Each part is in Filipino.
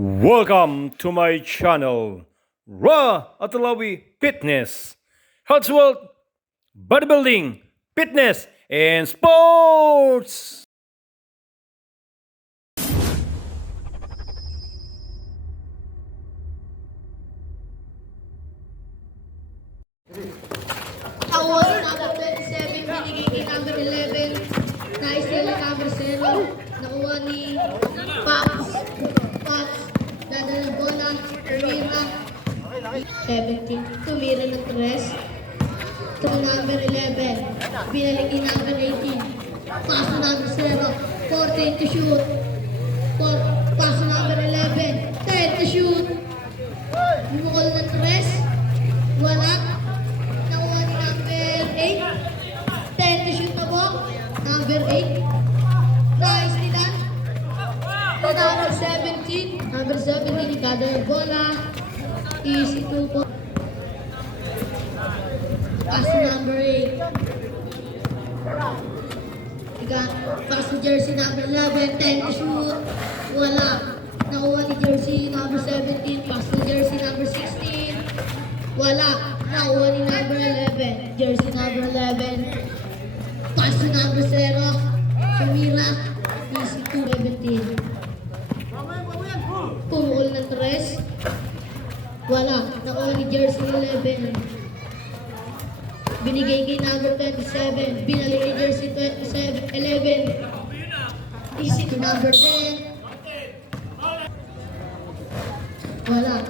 Welcome to my channel, Raw Atalawi Fitness, Health Wealth, Bodybuilding, Fitness, and Sports! Award number 27, binigay kay number 11, naisila number 0, nakuha ni Pops, dadala bola, tumira, 17, tumira ng 3, to number 11, binalik ni number 18, paso number 0, 14 to shoot, paso number 11, 10 to shoot, bumukol ng 3, wala, 10 to shoot na po. Number 8. Nice nila. Number 17. Number 17. Ikada yung bola. Easy 2 po. Pass to number 8. Pass to jersey number 11. 10 to shoot. Wala. Nakuha ni jersey number 17. Pass to jersey number 16. Wala. Nakuha ni number 11. Jersey number 11. Pass to number 0. Sumira. Easy 2-17. Pumukol ng 3. Wala. Nakuha ni jersey 11. Binigay kay number 27. Binalik ni jersey 11. Easy to number 10. Wala.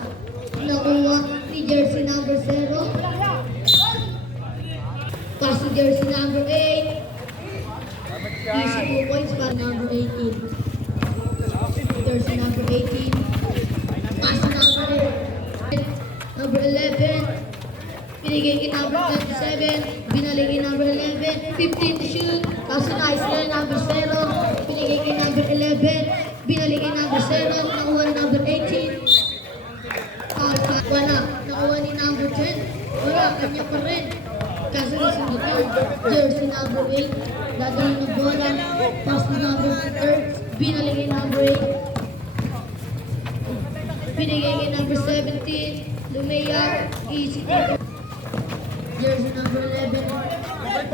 Nakuha ni jersey number 0. Pass to jersey number 8. Easy 2 points para number 18. Jersey number 18. Pass to number 8. Number 11. Binigay kay number 27. Binalik kay number 11. 15 to shoot. Pass to nice na number 0. Binigay kay number 11. Binalik kay number 0. Nakuha ni number 18. Wala. Nakuha ni number 10. Wala. Kanya pa rin. Kaso nasunod yun. Jersey number 8. Dadali ng bola. Pass to number 3. Binalik kay number 8. Binigay kay number 17. Lumayag. Easy to. Jersey number 11.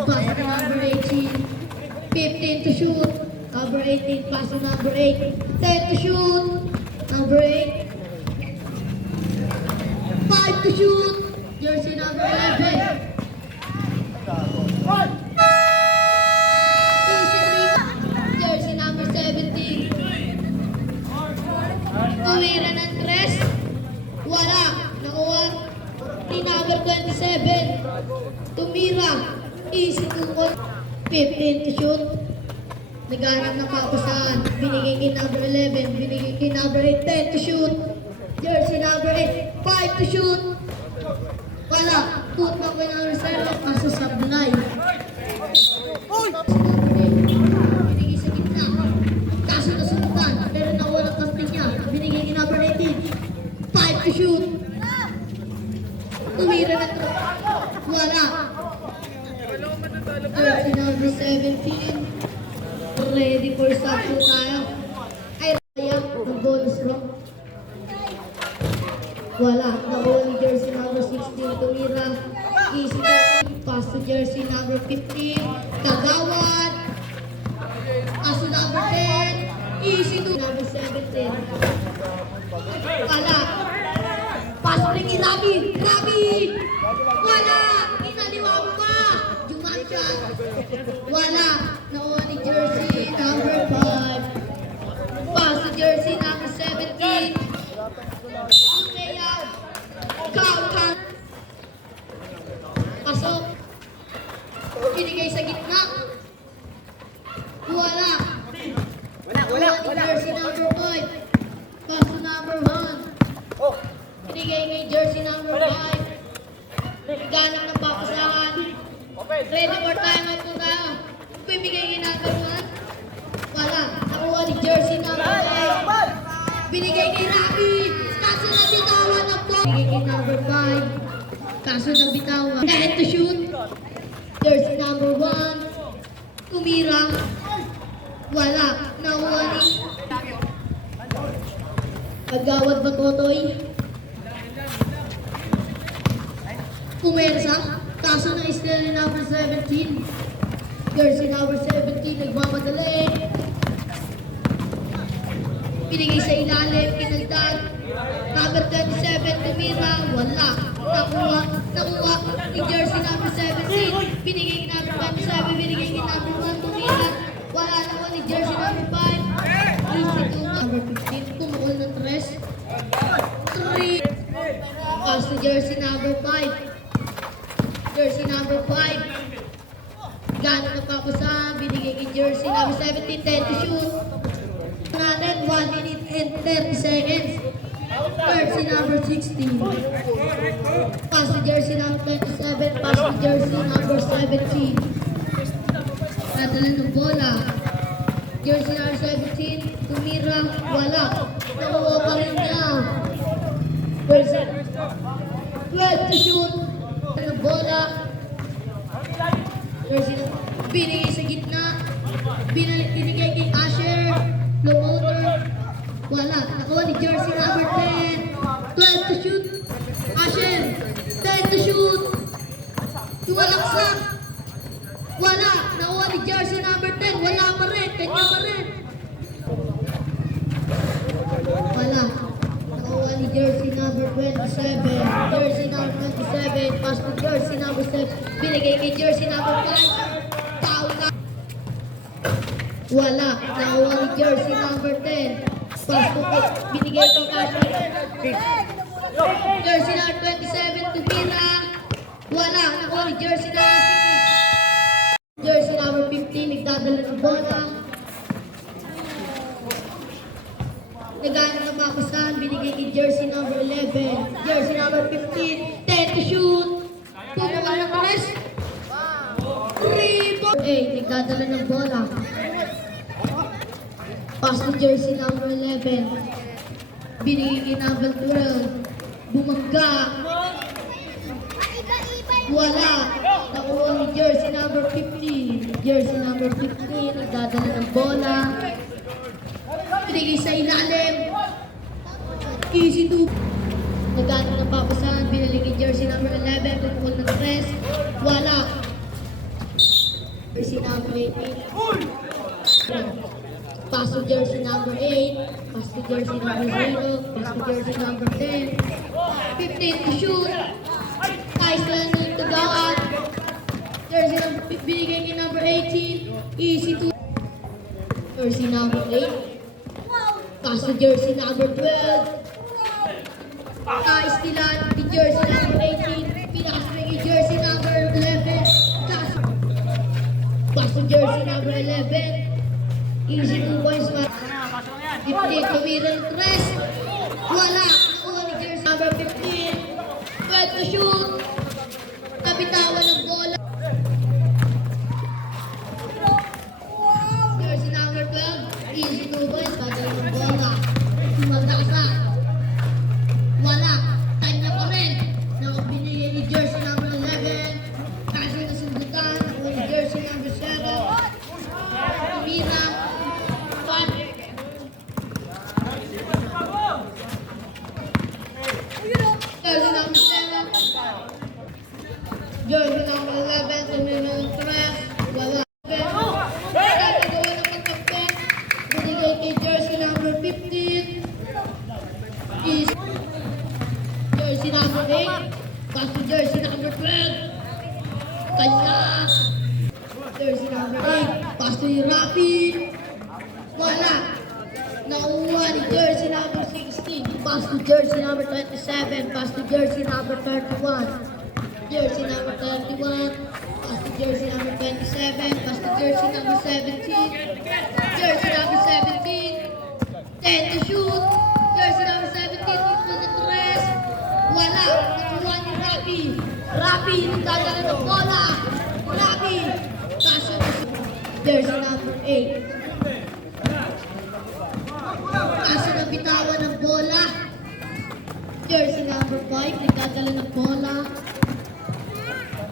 Pass to number 18. 15 to shoot. Number 18. Pass to number 8. 10 to shoot. Number 8. 5 to shoot. Jersey number 11. Jersey number 17. Tumira ng 3. Wala. Nakuha ni number 27. Tumira. Easy to 15 to shoot. Naghanap ng papasahan. Binigay kay number 11. Binigay kay number 8. 10 to shoot. Jersey number 8. 5 to shoot. Wala. Put na ko yung reserve. Kaso sablay. Binigay sa gitna. Kaso nasundan. Pero nawala ang kasting niya. Binigay kay number 18. 5 to shoot. Tumira na ito. Wala. Jersey number 17. Ready for sample tayo. Ay, Raya. Ang bonus rock. Wala. Nakuha ni jersey number 16. Tumira. Easy to. Pass to jersey number 15. Kagawad. Pass to number 10. Easy to number 17. Wala. Pass to rin Rabi. Rabi! Wala! Inaliwa mo pa! Juman siya. Wala. Nakuha ni jersey number 5. Pass to jersey number 17. Count. Pasok. Binigay sa gitna. Wala. Jersey number 5. Pass to number 1. Binigay kay jersey number 5. Ganap ng papasahan. Ready for timeout po tayo. Bibigay kay number 1. Wala. Nakuha ni jersey number 5. Binigay kay Rabi. Kaso na bitawan ng po. Binigay kay number 5. Kaso na bitawan. 10 to shoot. Jersey number 1. Tumira. Wala. Nakuha ni Agawad Batotoy. Pumersa. Kaso na Israel number 17. Jersey number 17. Nagmamadali. Pinigay sa ilalim. Kinagdag. Number 27. Tumira. Wala. Nakuha. Yung jersey number 17. Pinigay kay number 27. Pinigay kay number 1. Tumira. Wala naman ni jersey number 5. Easy 2. Number 15. Kumukul ng 3. 3. Pass to jersey number 5. Jersey number 5. Gano'n na papasahan. Binigay kay jersey number 17. 10 to shoot. Natin 1 minute and 30 seconds. Jersey number 16. Pass to jersey number 27. Pass to jersey number 17. Nadala ng bola. Jersey number 17. Tumira. Wala. Nakuha pa rin niya. Jersey 12 to shoot. Ng bola. Jersey binigay sa gitna. Binigay kay Asher. Lomoter. Wala. Nakuha ni jersey number 10. 12 to shoot. Asher. 10 to shoot. Tuwalaksak. Wala. Nakuha ni jersey number 10. Wala pa rin. Kanya pa rin. Wala. Nakuha ni jersey number 27. Jersey number 27. Pass to jersey number 7. Binigay kay jersey number 5. Foul na. Wala. Nakuha ni jersey number 10. Pass to binigay kay Asher. Jersey number 27 to Mira. Wala. Nakuha ni jersey number 16. Jersey number 15. Nagdadala ng bola. Nagana ng makusan. Binigay kay jersey number 11. Jersey number 15. 10 to shoot. Pumula ng rest. 3 4. Nagdadala ng bola. Pass to jersey number 11. Binigay kay number 12. Bumangga. Wala. Nakuha ni jersey number 15. Jersey number 15. Nagdadala ng bola. Binigay sa ilalim. Easy 2. Nagdadala ng papasahan. Binigay kay jersey number 11. Pumukul ng 3. Wala. Jersey number 18. Pass to jersey number 8. Pass to jersey number 0. Pass to jersey number 10. 15 to shoot. Iceland to go out. Jersey number binigay kay number 18. Easy to jersey number 8. Pass to jersey number 12. Iceland to jersey number 18. Pinakasabay kay jersey number 11. Pass to jersey number 11. Easy 2 points. 15 tumira ng 3. Wala. Nakuha ni jersey number 15. 12 to shoot. Kapitawan ng bola. Jersey number 12. Easy 2 points. Padala ng bola. Magkasa. Wala. Time na pa rin. Nakabinigay ni jersey number 11. Kaso na sundutan. Nakuha ni jersey number 7. Tumira. Jersey number 7. Jersey number 11. Tumira ng 3. Wala. Tatagawa ng pagkakpet. Binigay kay jersey number 15. Is jersey number 8. Pass to jersey number 12. Kanya. Jersey number 8. Pass to Rapi. Wala. Nakuha ni jersey number 16. Pass to jersey number 27. Pass to jersey number 31. Jersey number 31. Pass to jersey number 27. Pass to jersey number 17. Jersey number 17. 10 to shoot. Jersey number 17. Ito na 3. Wala. Nakuha ni Rapi. Rapi. Nagdadala ng bola. Rapi. Kaso jersey number 8. Kaso na bitawan ng bola. Jersey number 5. Nagdadala ng bola.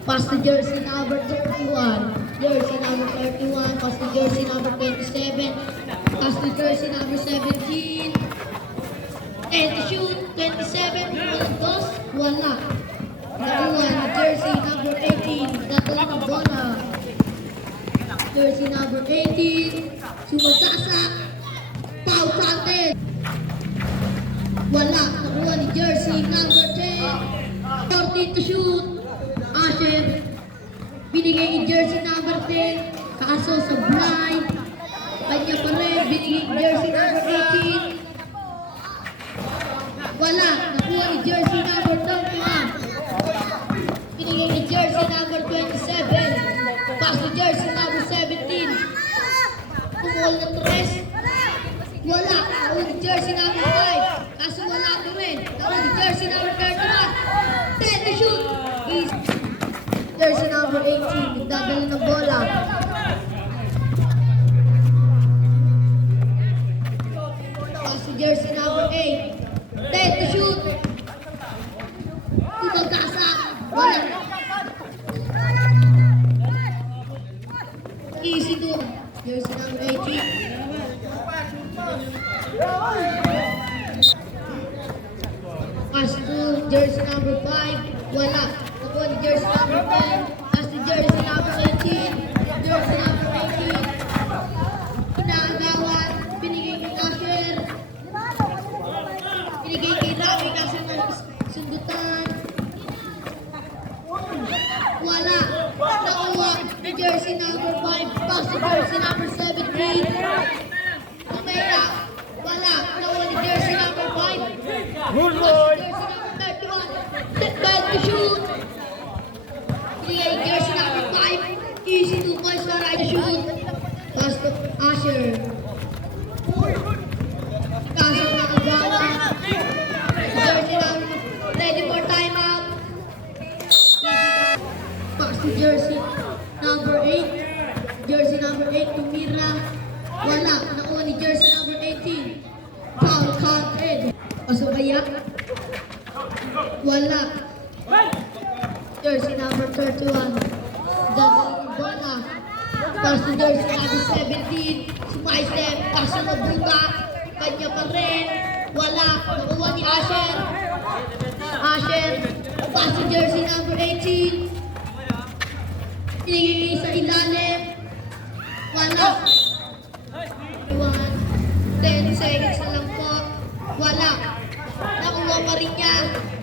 Pass to jersey number 31. Jersey number 31. Pass to jersey number 27. Pass to jersey number 17. 10 10 to shoot, 27, walang dos, wala. Nakuha ni jersey number 18, dadala ng bola. Jersey number 18, sumagsasak, foul counted. Wala, nakuha ni jersey number 10, 14 to shoot. Asher, binigay ni jersey number 10, kaso sa blind. Kanya pa rin, binigay ni jersey number 18. Wala, nakuha ni jersey number 31. Binigay ni jersey number 27. Pass ni jersey number 17. Pumul na 3. Wala, nakuha ni jersey number 5. Kaso wala pa rin. Nakuha ni jersey number 31. 10 to shoot. Jersey number 18, nagdadala ng bola. Pass si jersey number 8. 10 to shoot. Tumagkasak. Wala. Easy to. Jersey number 18. Pass to jersey number 5. Wala. Nakuha ni jersey number 10. Pass to jersey number 18. Jersey number 18. Inaagawan. Binigay kay Asher. Binigay kay Rami kasi ng sundutan. Wala. Nakuha ni jersey number 5. Pass to jersey number 17. Tumaya. Wala. Nakuha ni jersey number 5. Good Pass boy. to jersey number 31. Bad to shoot. Binigay ni jersey number 5. Easy 2 points na right to shoot. Pass to Asher. Kaso nakagawa. Jersey number ready for timeout. Pass to jersey number 8. Jersey number 8 tumira. Wala. Nakuha ni jersey number 18. Foul counted. Pasubaya. Wala. Jersey number 31. Dadaling ang bola. Pass to jersey number 17. Spy step. Kaso mabuta. Kanya pa rin. Wala. Nakuha ni Asher. Asher. Pass to jersey number 18. Tinigay sa ilalim. Wala. 10 seconds na lang po. Wala. Nakuha pa rin niya.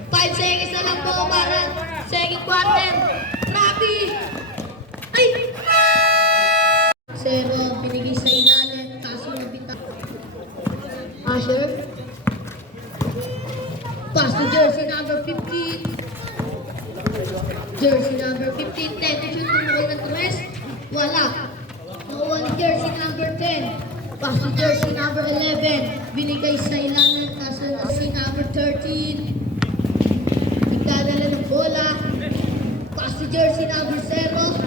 5 seconds na lang po para second quarter. Rabi! Ay! Zero. Binigay sa ilalim. Kaso nabita. Asher. Pass to jersey number 15. Jersey number 15. 10 to shoot. Tumukol ng 3. Wala. Nakuha ni jersey number 10. Pass to jersey number 11. Binigay sa ilalim. Kaso si number 13. Nagdadala ng bola. Pass to jersey number 0.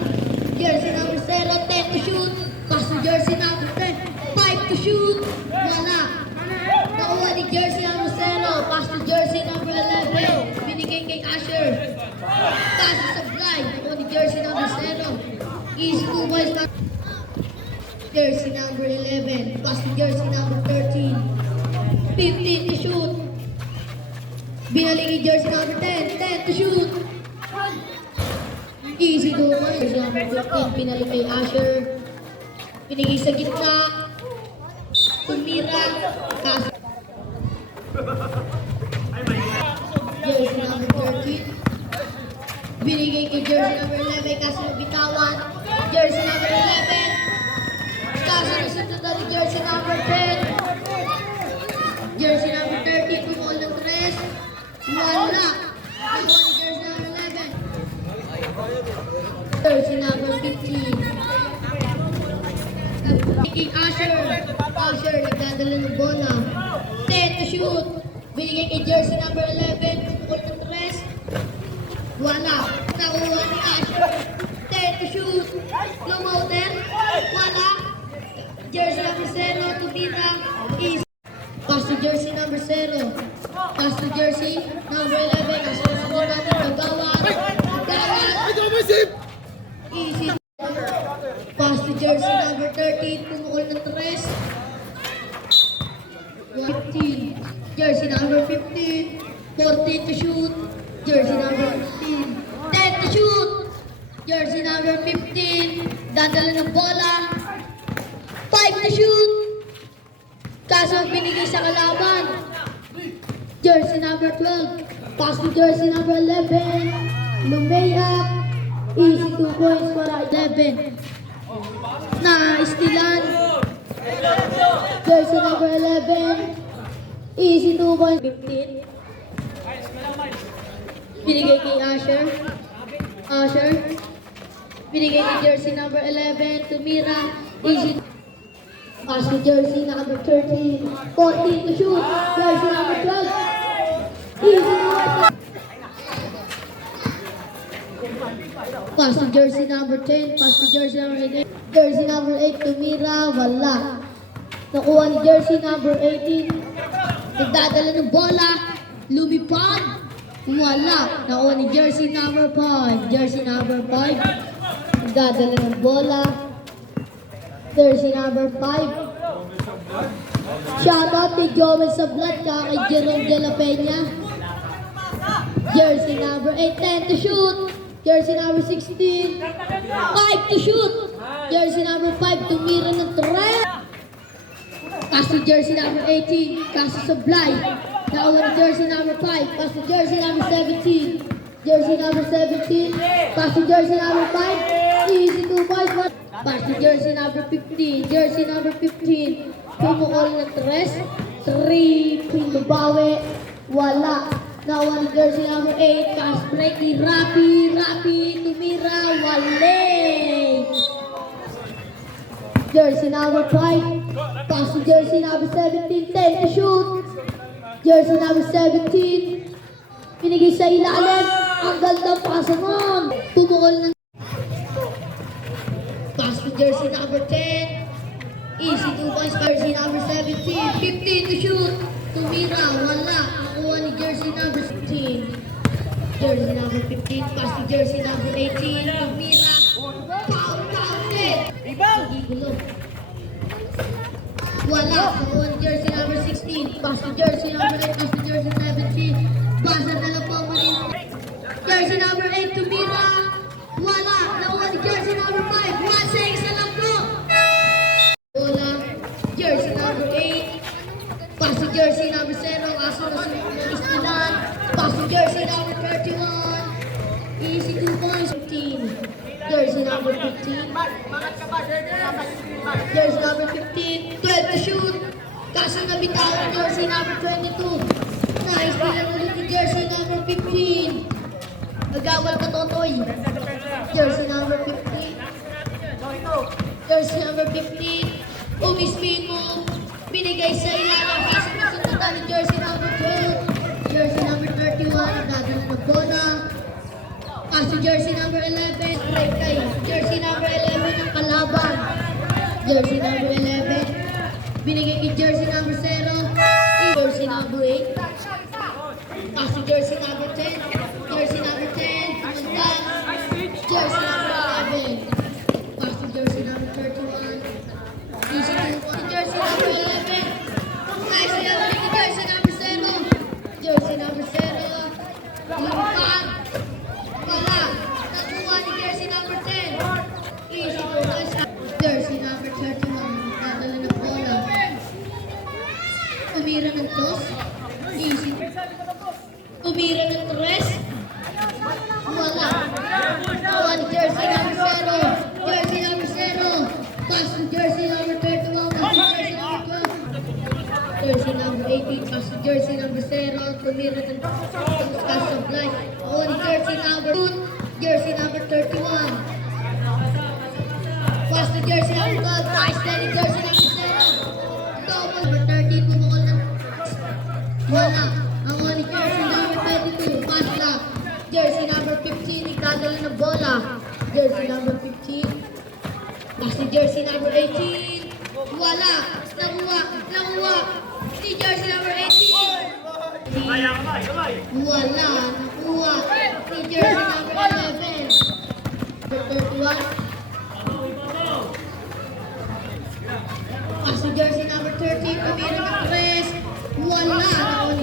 Jersey number 0. 10 to shoot. Pass to jersey number 10. 5 to shoot. Wala. Nakuha ni jersey number 0. Pass to jersey number 11. Binigay kay Asher. Pass sa blind. Nakuha ni jersey number 0. Easy 2 points. Jersey number 11. Pass to jersey number 13. 15 to shoot. Binalik ni jersey number 10. 10 to shoot. Easy 2 points. Jersey number 15. Binalik kay Asher. Pinigay sa gitna. Tumira. Kaso. Jersey number 13. Binigay kay jersey number 11. Kaso bitawan. Jersey number 11. Kaso nasunod ni jersey number 10. Jersey number 30. Tumol ng 3. Wala. Nakuha ni jersey number 11. Jersey number 15. Kay Asher. Asher nagdadala ng bola. 10 to shoot. Binigay kay jersey number 11. Tumol ng 3. Wala. Nakuha ni Asher. 10 to shoot. Lumoter. Wala. Jersey number 0. Tumira. Is. Pass to jersey number 0. Pass to jersey number 11. Kaso na bola ng Nagawad. Easy. Pass to jersey number 13. Tumukol ng 3. 15. Jersey number 15. 14 to shoot. Jersey number 15. 10 to shoot. Jersey number 15. Dadala ng bola. 5 to shoot. Kaso binigay sa kalaban. Jersey number 12. Pass to jersey number 11. Lumayap. Easy 2 points para 11. Na-stealan. Jersey number 11. Easy 2 points. 15. Binigay kay Asher. Asher. Binigay kay jersey number 11. Tumira. Easy. Pass to jersey number 13. 14 to shoot. Jersey number 12. Easy 2 points. Pass to jersey number 10. Pass to jersey number 8. Jersey number 8. Tumira. Wala. Nakuha ni jersey number 18. Nagdadala ng bola. Lumipad. Wala. Nakuha ni jersey number 5. Jersey number 5. Nagdadala ng bola. Jersey number 5. Shoutout kay Joel Sablat kay Jerome De La Peña. Jersey number 8. 10 to shoot. Jersey number 16. 5 to shoot. Jersey number 5. Tumira ng 3. Pass to jersey number 18. Pass to Sablay. Nakuha ni jersey number 5. Pass to jersey number 17. Jersey number 17. Pass to jersey number 5. Easy 2 points. Pass to jersey number 15. Jersey number 15. Pumukol ng 3. 3. Pindubawi. Wala. Nakuha ni jersey number 8. Pass break ni Rapi. Tumira. Wale. Jersey number 5. Pass to jersey number 17. 10 to shoot. Jersey number 17. Pinigay sa ilalim. Ang ganda pasa nun. Pumukol ng pass to jersey number 10. Easy 2 points. Jersey number 17. 15 to shoot. Tumira. Wala. Nakuha ni jersey number 16. Jersey number 15. Pass to jersey number 18. Tumira. Counted. Hindi gulo. Wala. Nakuha ni jersey number 16. Pass to jersey number 8. Pass to jersey 17. Basa na lang po rin. Jersey number 8. Tumira. Wala. Nakuha ni jersey number 5. 1 seconds na lang po. Wala. Jersey number 8. Pass to jersey number 0. Kaso na sumulistilan. Pass to jersey number 31. Easy 2 points. 15. Jersey number 15. Jersey number 15. 12 to shoot. Kaso nabitawan jersey number 22. Nice. Bilang ulit ni jersey number 15. Nagawal ka Totoy. Jersey number 15. Jersey number 15. Umispin mo. Binigay sa ilalim. Kaso nasundan ni jersey number 12. Jersey number 31. Nagdadala ng bola. Kaso jersey number 11. Break kay jersey number 11 ng kalaban. Jersey number 11. Binigay kay jersey number 0. Jersey number 8. Kaso jersey number 10. Jersey number 10. Tumundan. Jersey number 11. Kaso jersey number 31. Easy 2 points. Jersey number 11. Nice level ni jersey number 0. Jersey number 0. Lumipad. Wala. Nakuha ni jersey number 10. Easy 2 points. Jersey number 31. Dadala ng bola. Tumira ng toss. Easy. Tumira ng 3. Wala. Nakuha ni jersey number 0. Jersey number 0. Pass to jersey number 31. Pass to jersey number 12. Jersey number 18. Pass to jersey number 0. Tumira ng pass of blind. Nakuha ni jersey number 2. Jersey number 31. Pass to jersey number 12. Nice steady jersey number 0. Double number 13. Pumukol ng wala. Nakuha ni jersey number 22. Pass lang. Jersey number 15. Nagdadala ng bola. Jersey number 15. Pass to jersey number 18. Wala. Nakuha. Si jersey number 18. Wala. Nakuha. Si jersey number 11. Number 31. Pass to jersey number 13. Tumira ng 3. Wala. Nakuha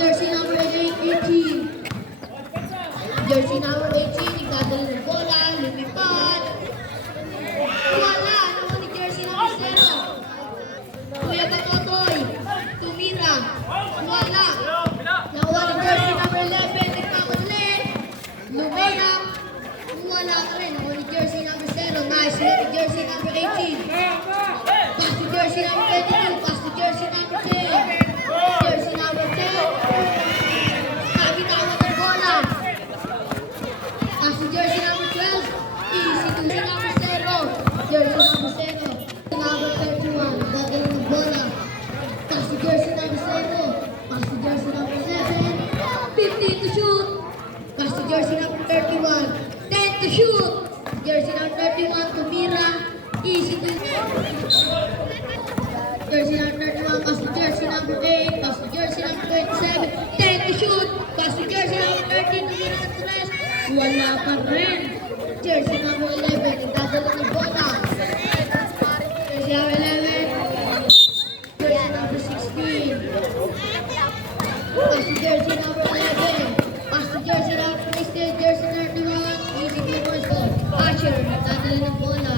jersey number 18. Jersey number 18, nagdadala ng bola, lumipad. Wala, nakuha ni jersey number 0. Kuya Katotoy, tumira. Wala. Nakuha ni jersey number 11, nagkamadali. Lumayap. Wala ka rin, nakuha ni jersey number 0. Nice, nakuha ni jersey number 18. Pass to jersey number 22, pass to jersey number 10. Jersey number 10. Kabitawan ng bola. Pass to jersey number 12. Easy to jersey number 0. Jersey number 0. Number 31. Dadala ng bola. Pass to jersey number 0. Pass to jersey number 7. 15 to shoot. Pass to jersey number 31. 10 to shoot. Jersey number 31 to Mira. Easy to jersey number 31. Pass to jersey number 8. Pass to jersey number 27. 10 to shoot. Pass to jersey number 13 to Mira Tres. Wala pa rin. Jersey number 11. Nagdadala ng bola. Jersey number 11. Jersey number 16. Pass to jersey number 11. Pass to jersey number 16. Jersey number 1. Easy to Moisto. Asher. Nagdadala ng bola.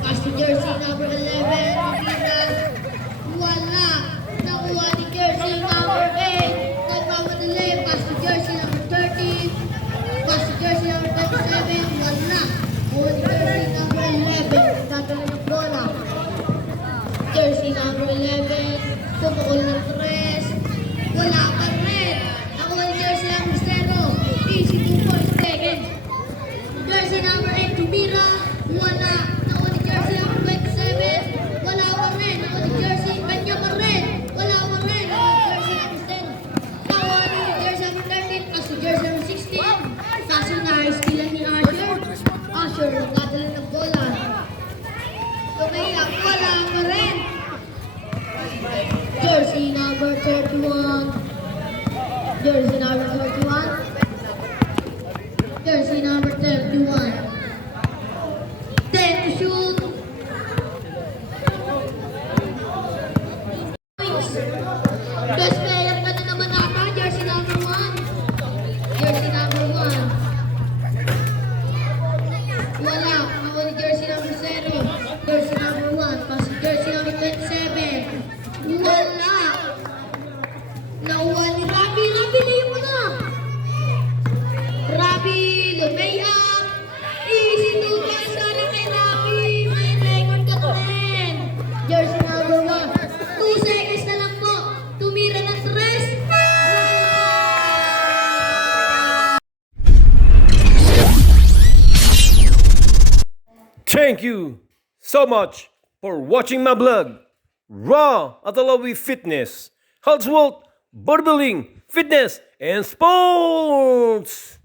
Pass to jersey number 11. Mira. Wala. Nakuha ni jersey number 8. Nagmamadali. Pass to jersey number 13. Pass to jersey number 27. Wala. Nakuha ni jersey number 11. Nagdadala ng bola. Jersey number 11. Pumukol ng 3. Wala pa rin. Nakuha ni jersey number 0. Easy 2 points taken. Jersey number 8 to Mira. Wala. Nakuha ni jersey number 27. Wala pa rin. Nakuha ni jersey. Kanya pa rin. Wala pa rin. Nakuha ni jersey number 10. Nakuha ni jersey number 13. Pass to jersey number 16. Kaso na-stealan ni Asher. Asher, nagdadala ng bola. Tumayak. Wala pa rin. Jersey number 31. Jersey number 31. Jersey number 31. 10 to shoot. Best player ka na naman ata. Jersey number 1. Jersey number 1. Wala. Ako ni jersey number 0. Jersey number 1. Pass to jersey number 27. Wala. Nakuha ni Rabi. Rabi, layo mo na. Rabi, lumayap. Easy to pass. Sorry kay Rabi. May record ka to rin. Jersey number 1. 2 seconds na lang po. Tumira ng 3. Thank you so much for watching my vlog, Raw Atalawi Fitness, Health, Bodybuilding, Fitness, and Sports.